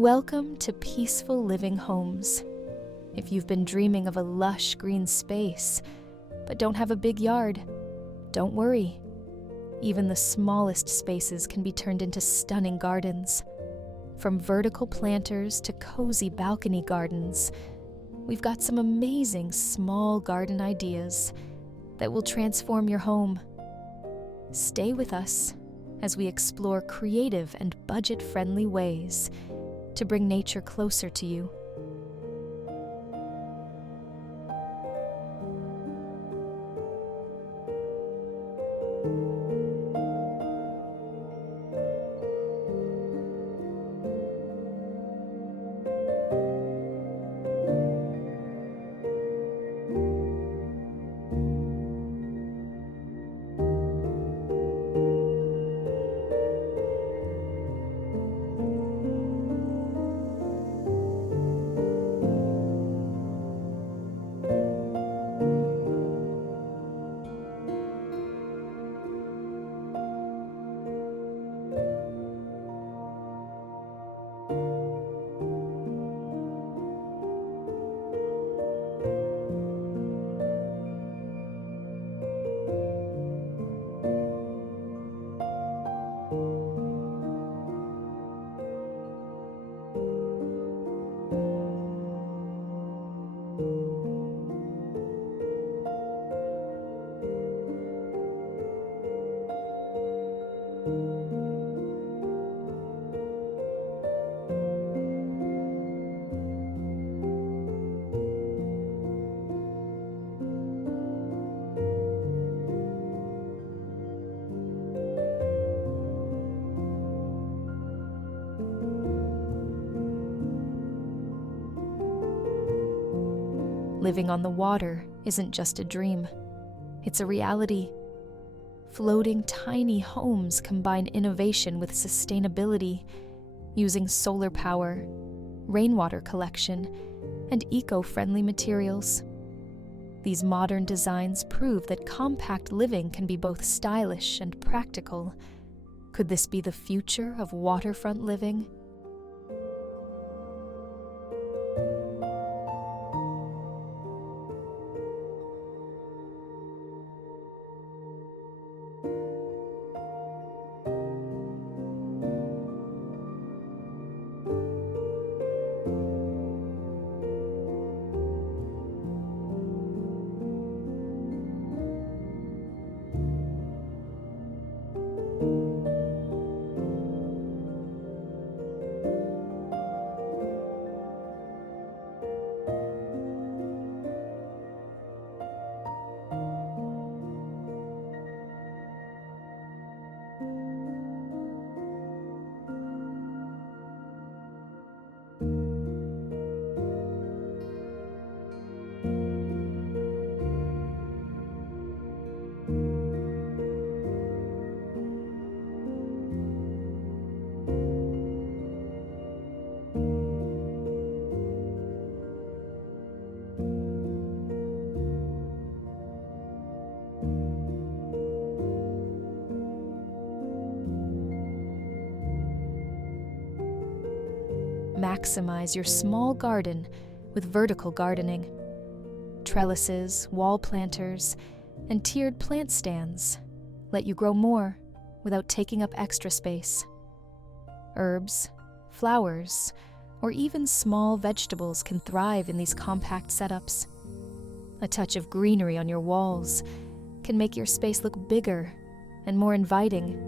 Welcome to Peaceful Living Homes. If you've been dreaming of a lush green space, but don't have a big yard, don't worry. Even the smallest spaces can be turned into stunning gardens. From vertical planters to cozy balcony gardens, we've got some amazing small garden ideas that will transform your home. Stay with us as we explore creative and budget-friendly ways to bring nature closer to you. Living on the water isn't just a dream, it's a reality. Floating tiny homes combine innovation with sustainability, using solar power, rainwater collection, and eco-friendly materials. These modern designs prove that compact living can be both stylish and practical. Could this be the future of waterfront living? Maximize your small garden with vertical gardening. Trellises, wall planters, and tiered plant stands let you grow more without taking up extra space. Herbs, flowers, or even small vegetables can thrive in these compact setups. A touch of greenery on your walls can make your space look bigger and more inviting.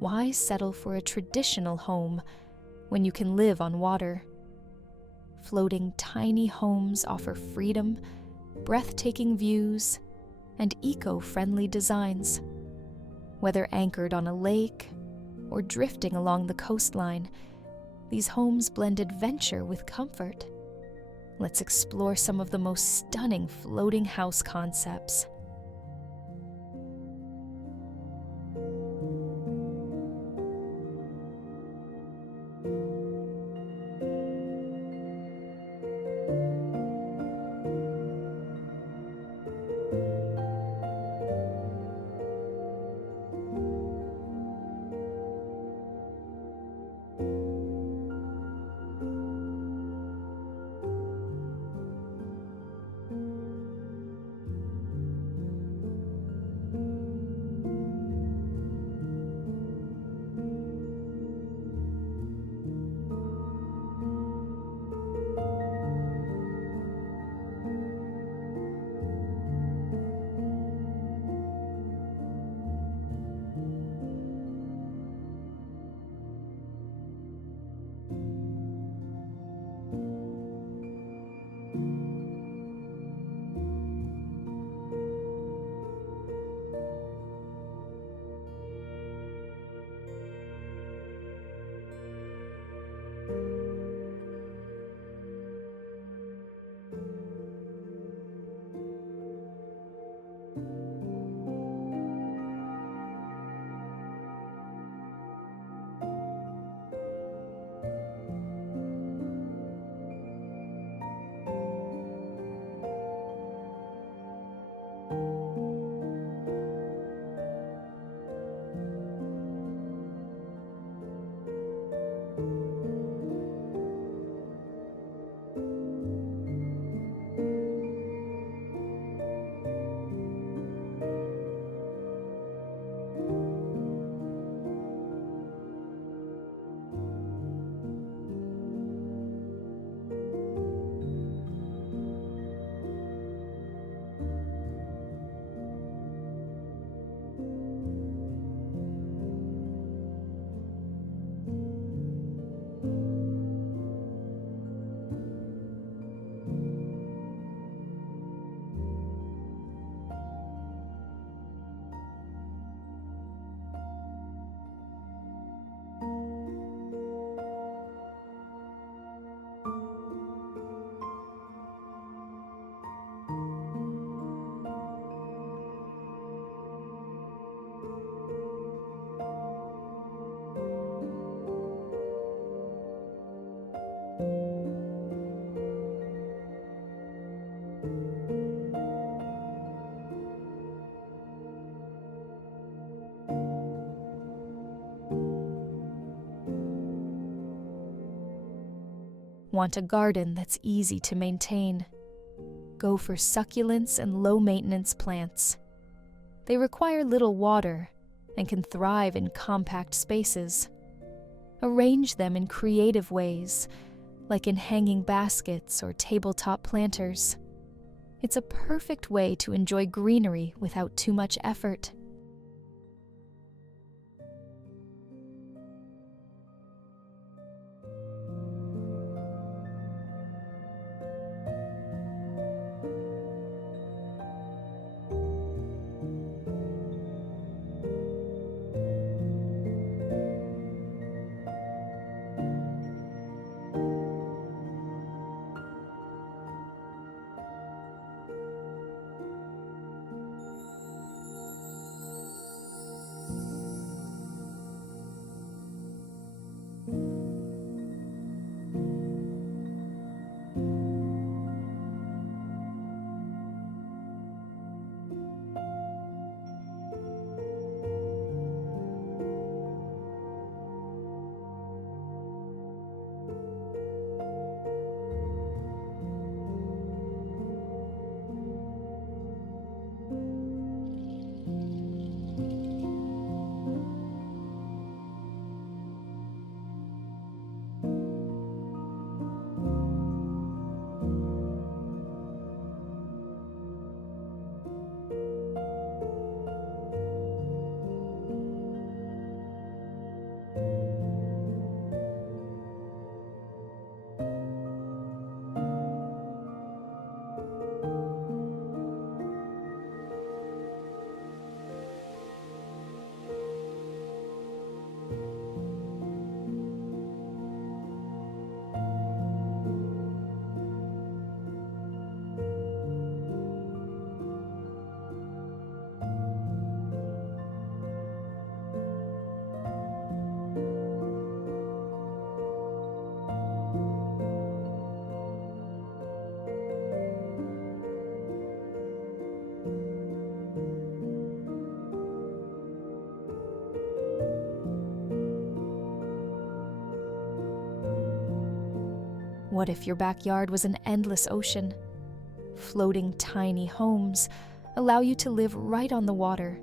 Why settle for a traditional home when you can live on water? Floating tiny homes offer freedom, breathtaking views, and eco-friendly designs. Whether anchored on a lake or drifting along the coastline, these homes blend adventure with comfort. Let's explore some of the most stunning floating house concepts. Want a garden that's easy to maintain? Go for succulents and low-maintenance plants. They require little water and can thrive in compact spaces. Arrange them in creative ways, like in hanging baskets or tabletop planters. It's a perfect way to enjoy greenery without too much effort. What if your backyard was an endless ocean? Floating tiny homes allow you to live right on the water,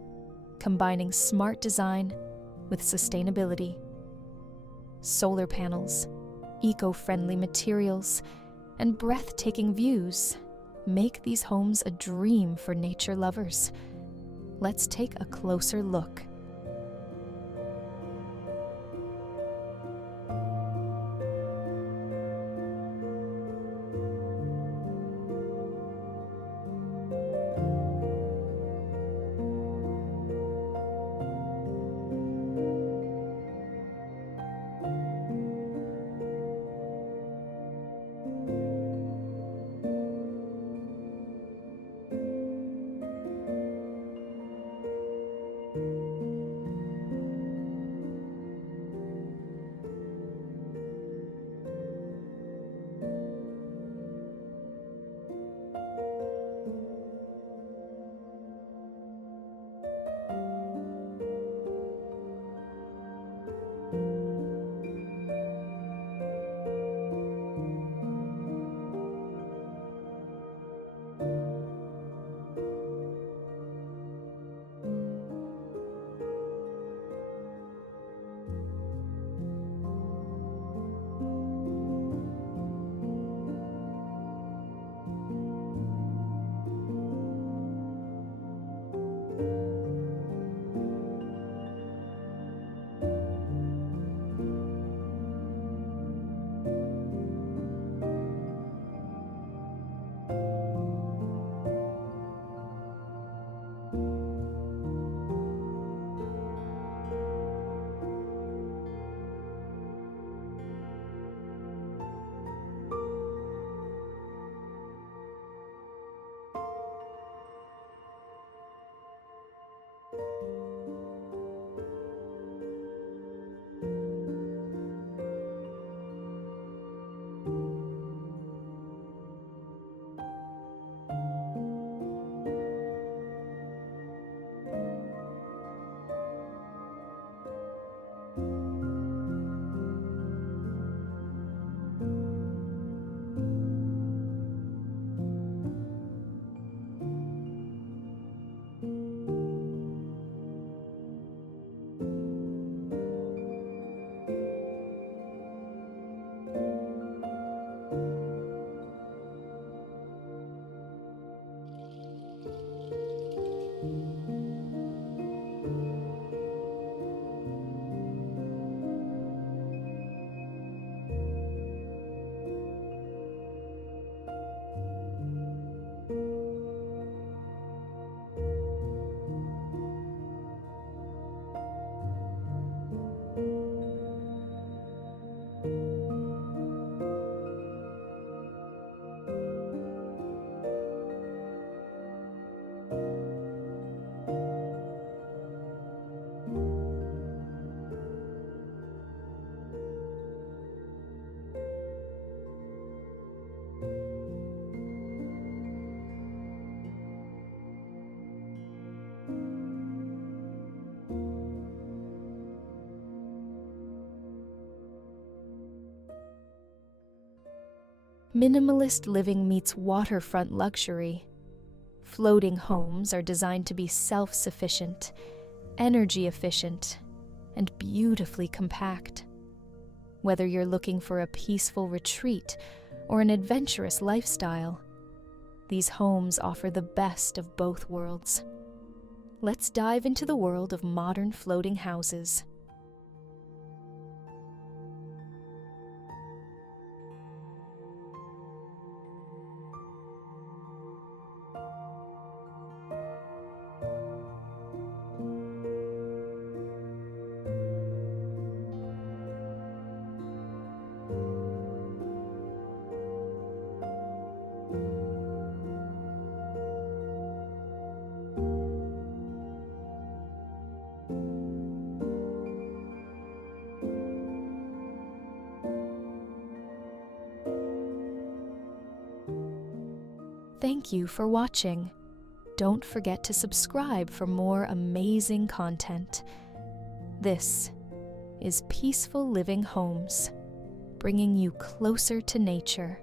combining smart design with sustainability. Solar panels, eco-friendly materials, and breathtaking views make these homes a dream for nature lovers. Let's take a closer look. Minimalist living meets waterfront luxury. Floating homes are designed to be self-sufficient, energy efficient, and beautifully compact. Whether you're looking for a peaceful retreat or an adventurous lifestyle, these homes offer the best of both worlds. Let's dive into the world of modern floating houses. Thank you for watching. Don't forget to subscribe for more amazing content. This is Peaceful Living Homes. bringing you closer to nature.